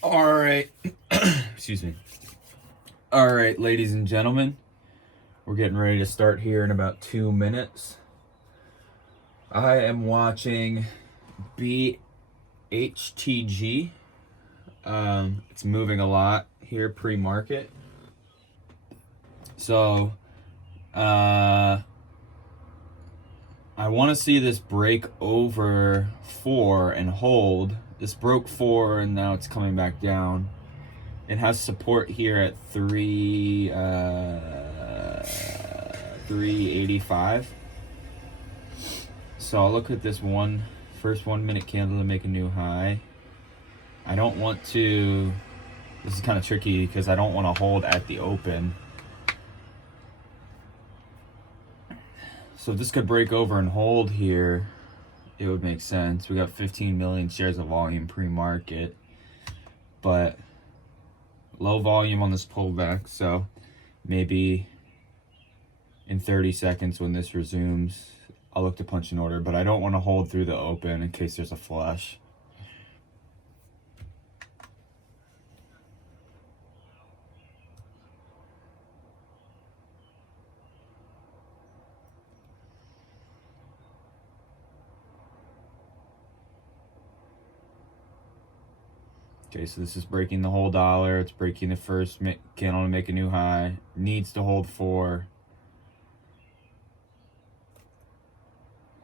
All right. Excuse me. All right, ladies and gentlemen, we're getting ready to start here in about 2 minutes. I am watching BHTG. It's moving a lot here pre-market. So, I want to see this break over 4 and hold. This broke 4 and now it's coming back down. It has support here at 385. So I'll look at this first 1 minute candle to make a new high. I don't want to. This is kind of tricky because I don't want to hold at the open. So if this could break over and hold here, it would make sense. We got 15 million shares of volume pre-market, but low volume on this pullback. So maybe in 30 seconds when this resumes, I'll look to punch an order, but I don't want to hold through the open in case there's a flush. Okay, so this is breaking the whole dollar. It's breaking the first candle to make a new high. Needs to hold 4.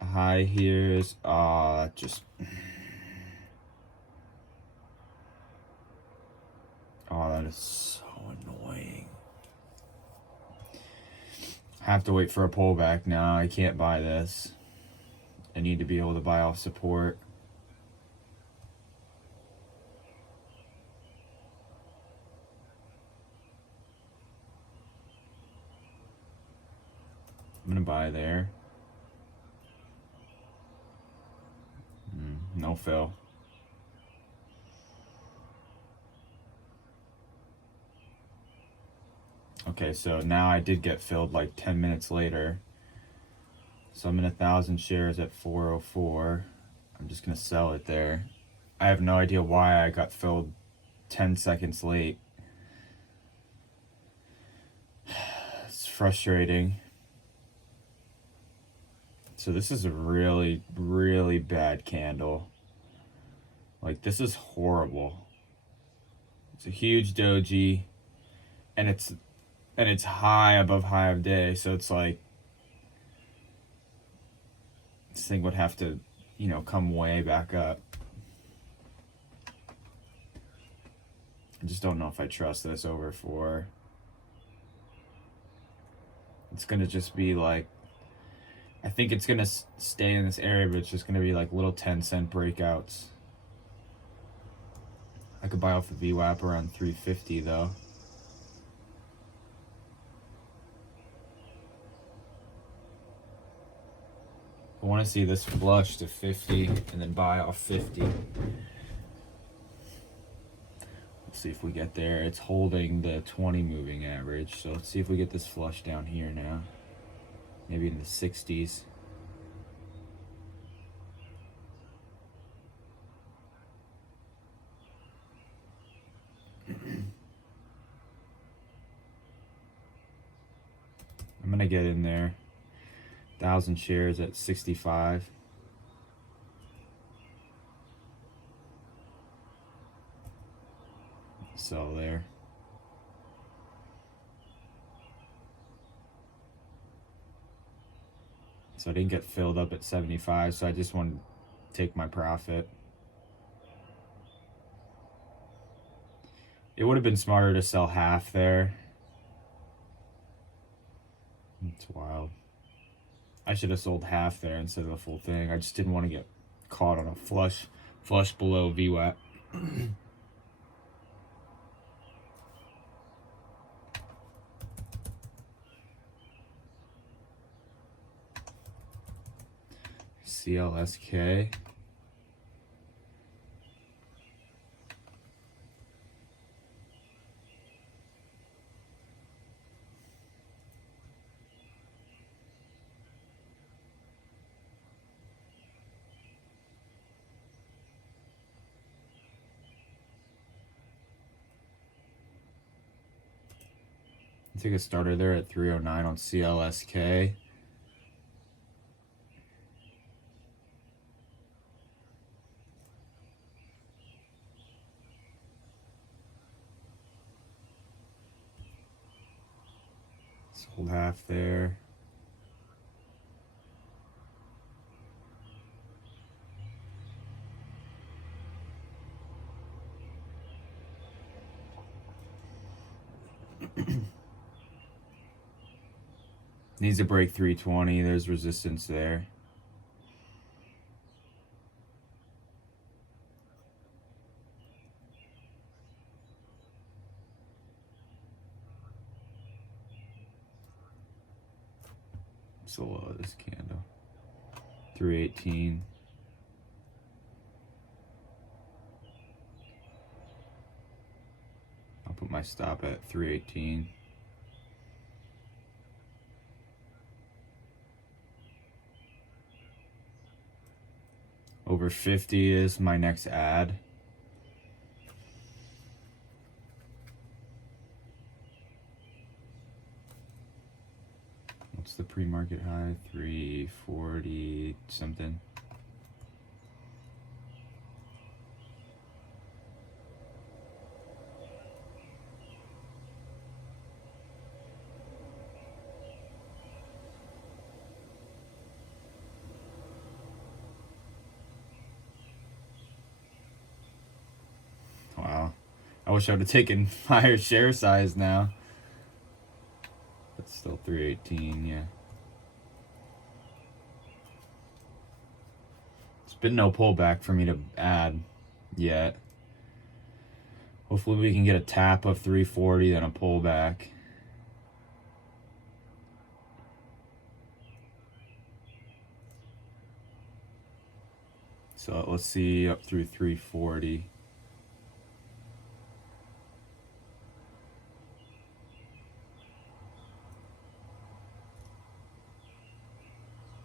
A high here is just that is so annoying. I have to wait for a pullback now. I can't buy this. I need to be able to buy off support. I'm gonna buy there. No fill. Okay, so now I did get filled like 10 minutes later. So I'm in 1,000 shares at 404. I'm just gonna sell it there. I have no idea why I got filled 10 seconds late. It's frustrating. So this is a really, really bad candle. Like, this is horrible. It's a huge doji, and it's high above high of day, so it's like this thing would have to, come way back up. I just don't know if I trust this over 4. It's gonna just be like, I think it's gonna stay in this area, but it's just gonna be like little 10-cent breakouts. I could buy off the VWAP around 350 though. I want to see this flush to 50 and then buy off 50. Let's see if we get there. It's holding the 20 moving average, so let's see if we get this flush down here now. Maybe in the 60s. I'm gonna get in there. 1,000 shares at 65. Sell there. So I didn't get filled up at 75, so I just want to take my profit. It would have been smarter to sell half there. It's wild. I should have sold half there instead of the full thing. I just didn't want to get caught on a flush below VWAP. CLSK. take a starter there at 309 on CLSK. Sold half there. Needs to break 320. There's resistance there. So low of this candle. 318. I'll put my stop at 318. Over 50 is my next ad. What's the pre-market high? 340 something. Wow. I wish I would have taken higher share size now. But still 318, yeah. It's been no pullback for me to add yet. Hopefully we can get a tap of 340, then a pullback. So let's see up through 340.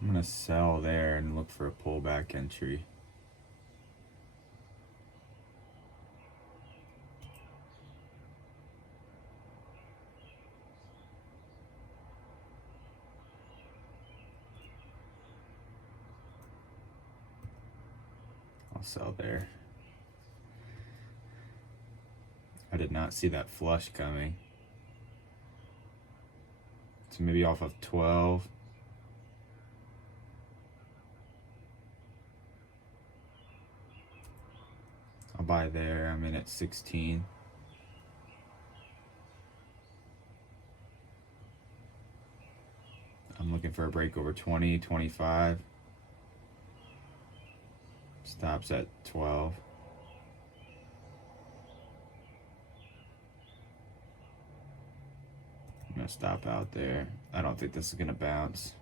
I'm gonna sell there and look for a pullback entry. I'll sell there. I did not see that flush coming. So maybe off of 12. I'll buy there. I'm in at 16. I'm looking for a break over 20, 25. Stops at 12. I'm gonna stop out there. I don't think this is gonna bounce.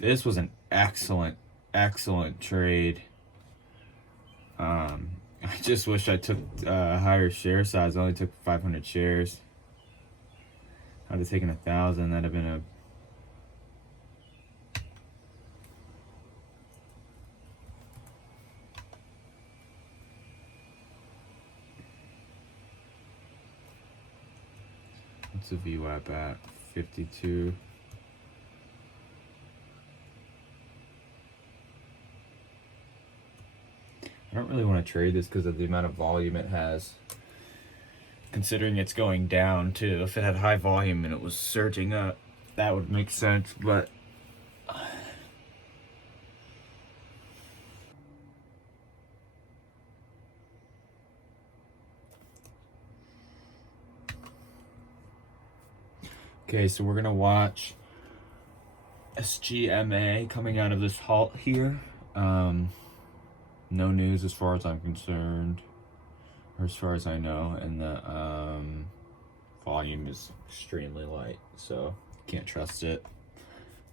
This was an excellent trade. I just wish I took a higher share size. I only took 500 shares. I'd have taken 1,000. That'd have been a what's the VWAP at? 52. I don't really want to trade this because of the amount of volume it has. Considering it's going down too. If it had high volume and it was surging up, that would make sense, but okay, so we're gonna watch SGMA coming out of this halt here. No news as far as I'm concerned, or as far as I know, and the volume is extremely light, so can't trust it.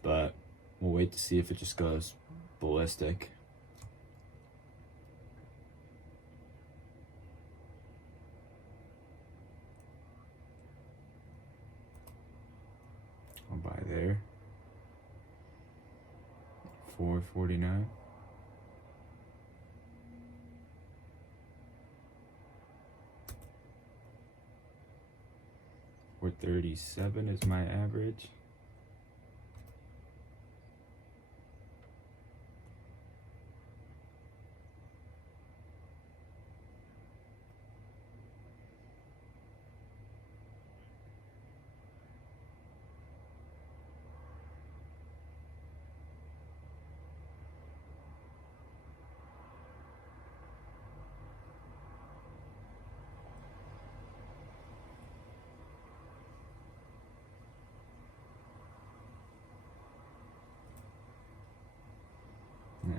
But we'll wait to see if it just goes ballistic. I'll buy there. 449. 37 is my average.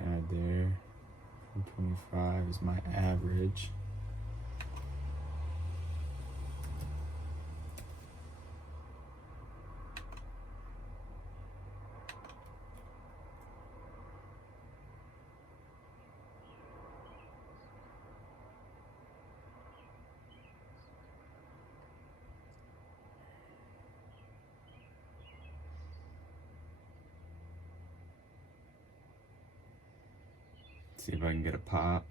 Add there. 125 is my average. See if I can get a pop.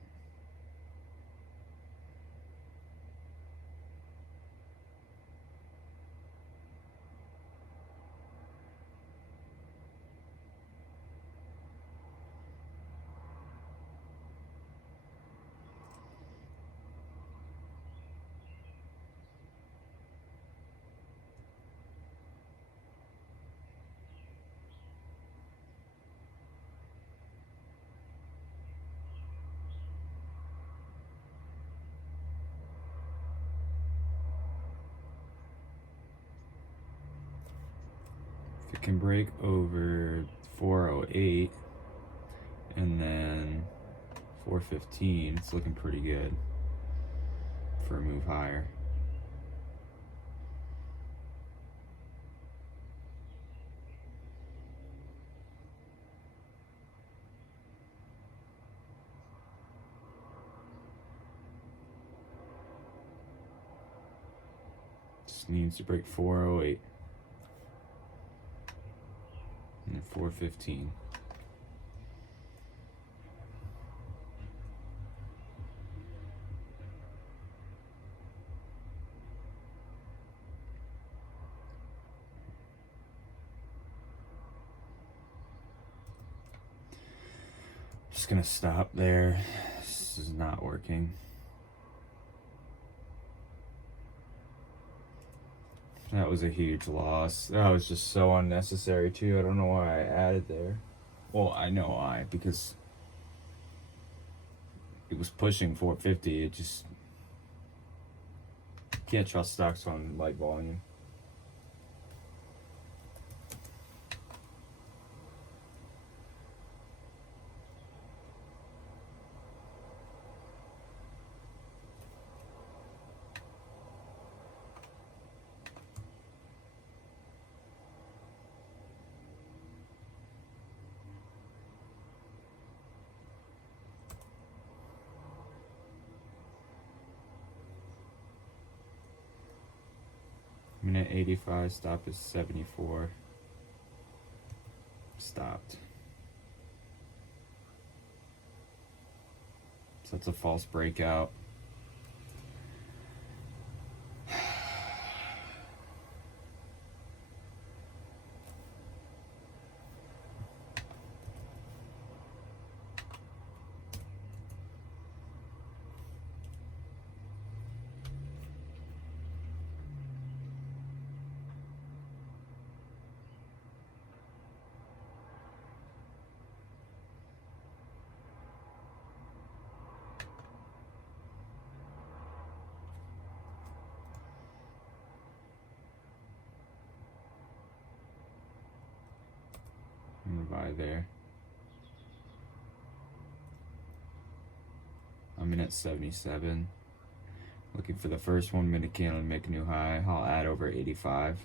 If it can break over 408 and then 415, it's looking pretty good for a move higher. Just needs to break 408 and 415. Just gonna stop there. This is not working. That was a huge loss. That was just so unnecessary too. I don't know why I added there. Well, I know why, because it was pushing 450. It just can't trust stocks on light volume. Minute 85, stop is 74. Stopped. So that's a false breakout. I'm gonna buy there. I'm in at 77. Looking for the first 1 minute candle to make a new high. I'll add over 85.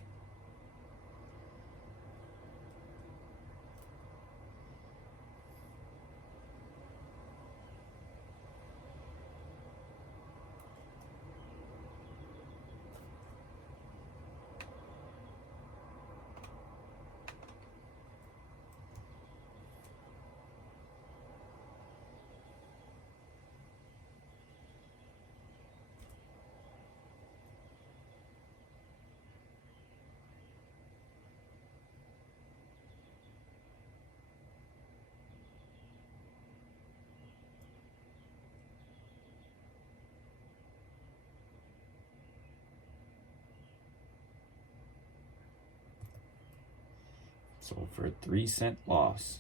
Sold for a 3-cent loss.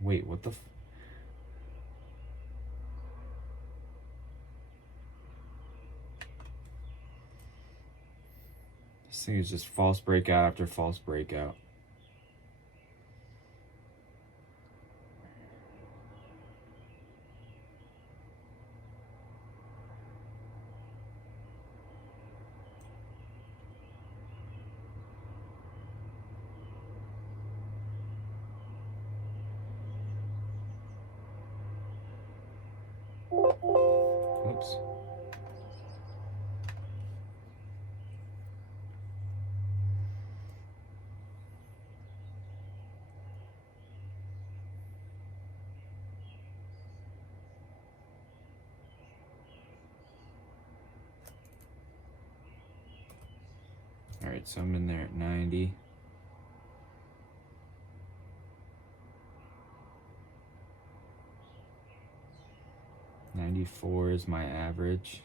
Wait, what the This thing is just false breakout after false breakout. Oops. All right, so I'm in there at 90. $94 is my average.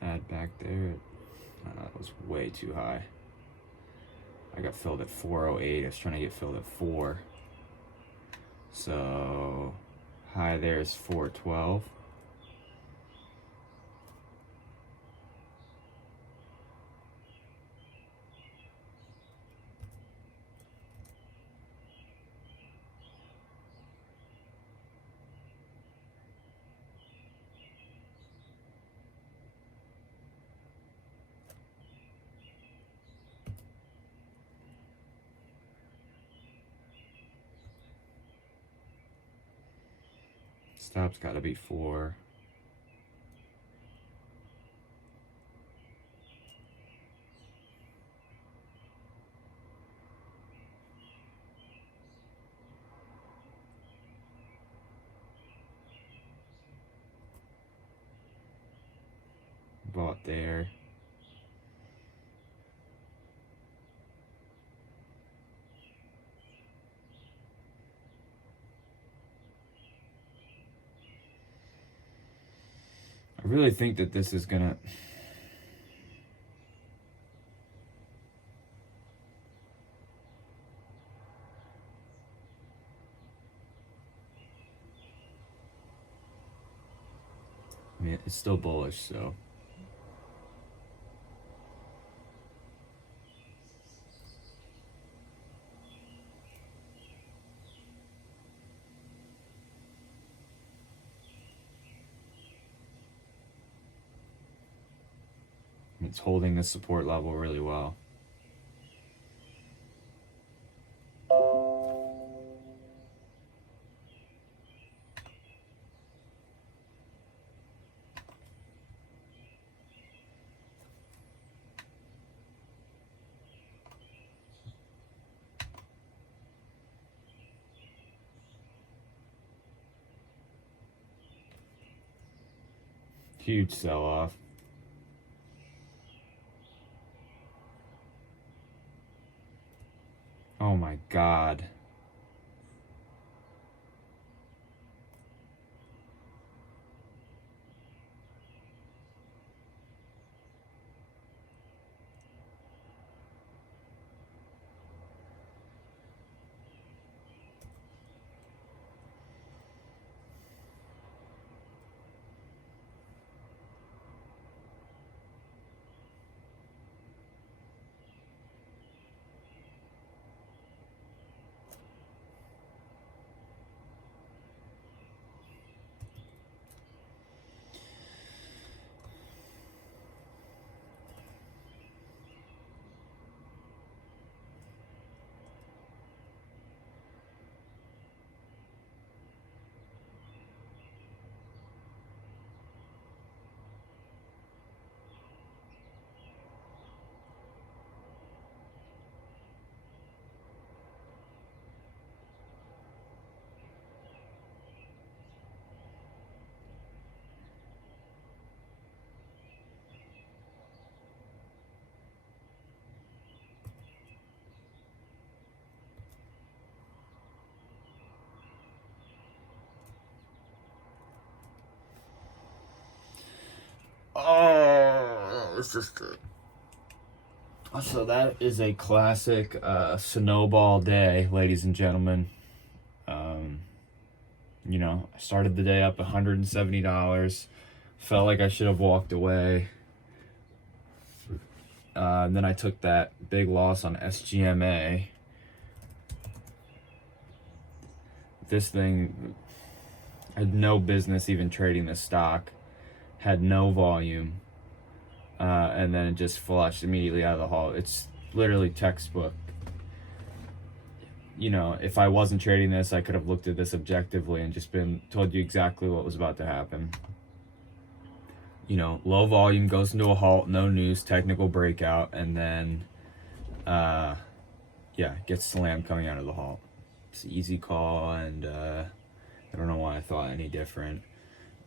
Add back there. That was way too high. I got filled at 408. I was trying to get filled at 4. So high there is 412. Stop's got to be 4. Bought there. I really think that this is gonna I mean, it's still bullish, so it's holding the support level really well. Huge sell-off. Oh my God. it's just so that is a classic snowball day, ladies and gentlemen. You know, I started the day up $170. Felt like I should have walked away. And then I took that big loss on SGMA. This thing, I had no business even trading this stock. Had no volume. And then it just flushed immediately out of the hall. It's literally textbook. You know, if I wasn't trading this, I could have looked at this objectively and just told you exactly what was about to happen. You know, low volume, goes into a halt, no news, technical breakout, and then, gets slammed coming out of the halt. It's an easy call, and I don't know why I thought any different.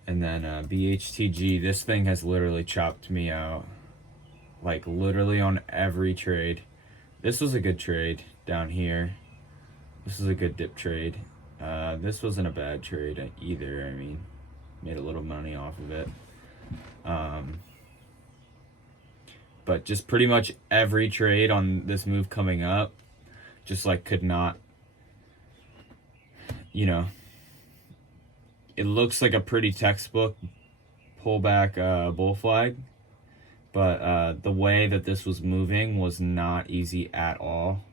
And then BHTG, this thing has literally chopped me out. Like, literally on every trade. This was a good trade down here. This is a good dip trade. This wasn't a bad trade either. I mean, made a little money off of it. But just pretty much every trade on this move coming up, just like could not, you know, it looks like a pretty textbook pullback bull flag, but the way that this was moving was not easy at all.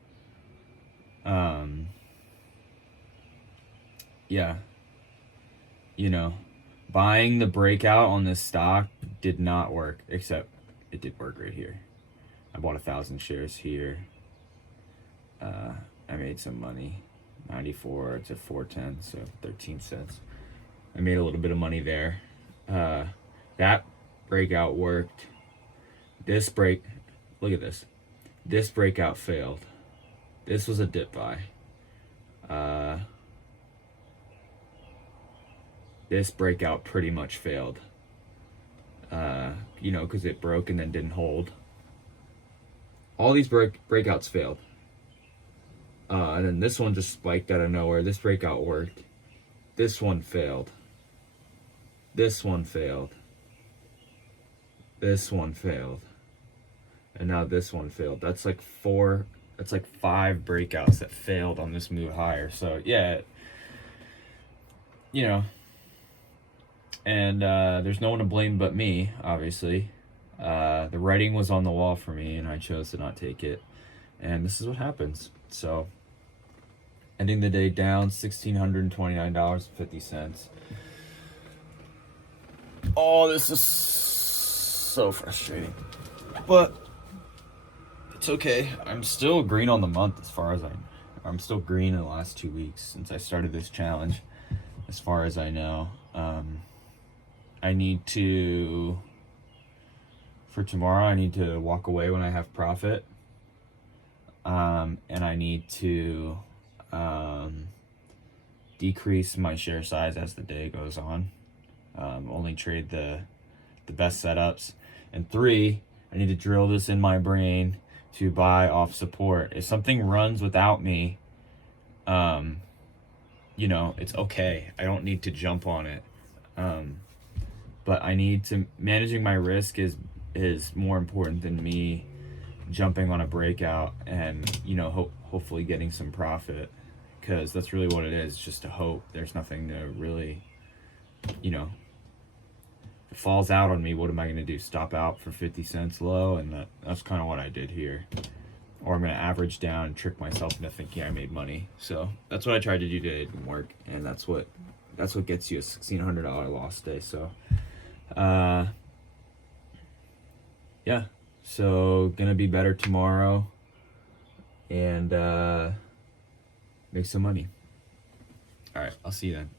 You know, buying the breakout on this stock did not work, except it did work right here. I bought 1,000 shares here. I made some money, 94 to 410, so 13 cents. I made a little bit of money there. That breakout worked. Look at this. This breakout failed. This was a dip buy. This breakout pretty much failed. You know, because it broke and then didn't hold. All these breakouts failed. And then this one just spiked out of nowhere. This breakout worked. This one failed. This one failed. This one failed. And now this one failed. That's like 5 breakouts that failed on this move higher. So, yeah. You know. And there's no one to blame but me, obviously. The writing was on the wall for me, and I chose to not take it. And this is what happens. So, ending the day down $1,629.50. Oh, this is so frustrating. But it's okay. I'm still green on the month as far as I'm still green in the last 2 weeks since I started this challenge, as far as I know. I need to, for tomorrow, I need to walk away when I have profit. And I need to decrease my share size as the day goes on. Only trade the best setups. And 3, I need to drill this in my brain to buy off support. If something runs without me, you know, it's okay. I don't need to jump on it. But I need to, managing my risk is more important than me jumping on a breakout and, you know, hopefully getting some profit, because that's really what it is, just a hope. There's nothing to really, you know, if it falls out on me, what am I going to do? Stop out for 50 cents low? And that's kind of what I did here. Or I'm going to average down and trick myself into thinking I made money. So that's what I tried to do today. It didn't work, and that's what gets you a $1,600 loss day. So yeah, so gonna be better tomorrow and make some money. All right, I'll see you then.